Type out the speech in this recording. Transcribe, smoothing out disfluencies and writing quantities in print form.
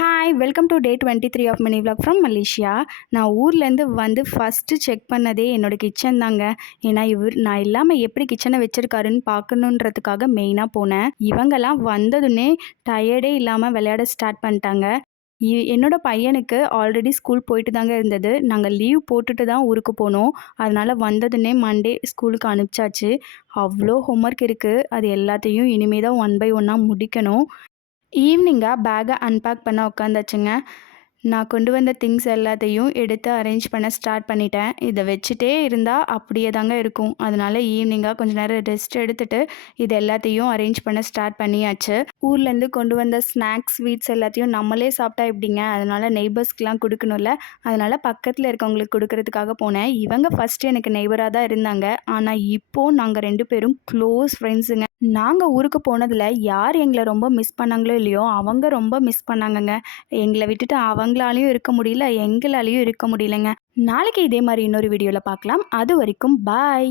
Hi welcome to day 23 of mini vlog from Malaysia. நான் ஊர்லேருந்து வந்து ஃபஸ்ட்டு செக் பண்ணதே என்னோடய கிச்சன் தாங்க. ஏன்னா நான் இல்லாமல் எப்படி கிச்சனை வச்சுருக்காருன்னு பார்க்கணுன்றதுக்காக மெயினாக போனேன். இவங்கெல்லாம் வந்ததுன்னே டயர்டே இல்லாமல் விளையாட ஸ்டார்ட் பண்ணிட்டாங்க. என்னோட பையனுக்கு ஆல்ரெடி ஸ்கூல் போயிட்டு தாங்க இருந்தது. நாங்கள் லீவ் போட்டுட்டு தான் ஊருக்கு போனோம். அதனால் வந்ததுன்னே மண்டே ஸ்கூலுக்கு அனுப்பிச்சாச்சு. அவ்வளோ ஹோம்ஒர்க் இருக்குது. அது எல்லாத்தையும் இனிமேல் தான் ஒன் பை ஒன்னாக முடிக்கணும். ஈவினிங்காக பேக்கை அன்பேக் பண்ண உட்காந்தாச்சுங்க. நான் கொண்டு வந்த திங்ஸ் எல்லாத்தையும் எடுத்து அரேஞ்ச் பண்ண ஸ்டார்ட் பண்ணிட்டேன். இதை வச்சுட்டே இருந்தால் அப்படியே தாங்க இருக்கும். அதனால் ஈவினிங்காக கொஞ்சம் நேரம் ரெஸ்ட் எடுத்துகிட்டு இது எல்லாத்தையும் அரேஞ்ச் பண்ண ஸ்டார்ட் பண்ணியாச்சு. ஊர்லேருந்து கொண்டு வந்த ஸ்நாக்ஸ் ஸ்வீட்ஸ் எல்லாத்தையும் நம்மளே சாப்பிட்டா எப்படிங்க, அதனால் நெய்பர்ஸ்க்கெலாம் கொடுக்கணும்ல. அதனால் பக்கத்தில் இருக்கவங்களுக்கு கொடுக்கறதுக்காக போனேன். இவங்க ஃபஸ்ட்டு எனக்கு நெய்பராக தான் இருந்தாங்க. ஆனால் இப்போது நாங்கள் 2 பேரும் க்ளோஸ் ஃப்ரெண்ட்ஸுங்க. நாங்கள் ஊருக்கு போனதில் யார் எங்களை ரொம்ப மிஸ் பண்ணாங்களோ இல்லையோ அவங்க ரொம்ப மிஸ் பண்ணாங்கங்க. எங்களை விட்டுட்டு அவங்களாலையும் இருக்க முடியல, எங்களாலையும் இருக்க முடியலைங்க. நாளைக்கு இதே மாதிரி இன்னொரு வீடியோவில் பார்க்கலாம். அது வரைக்கும் பாய்.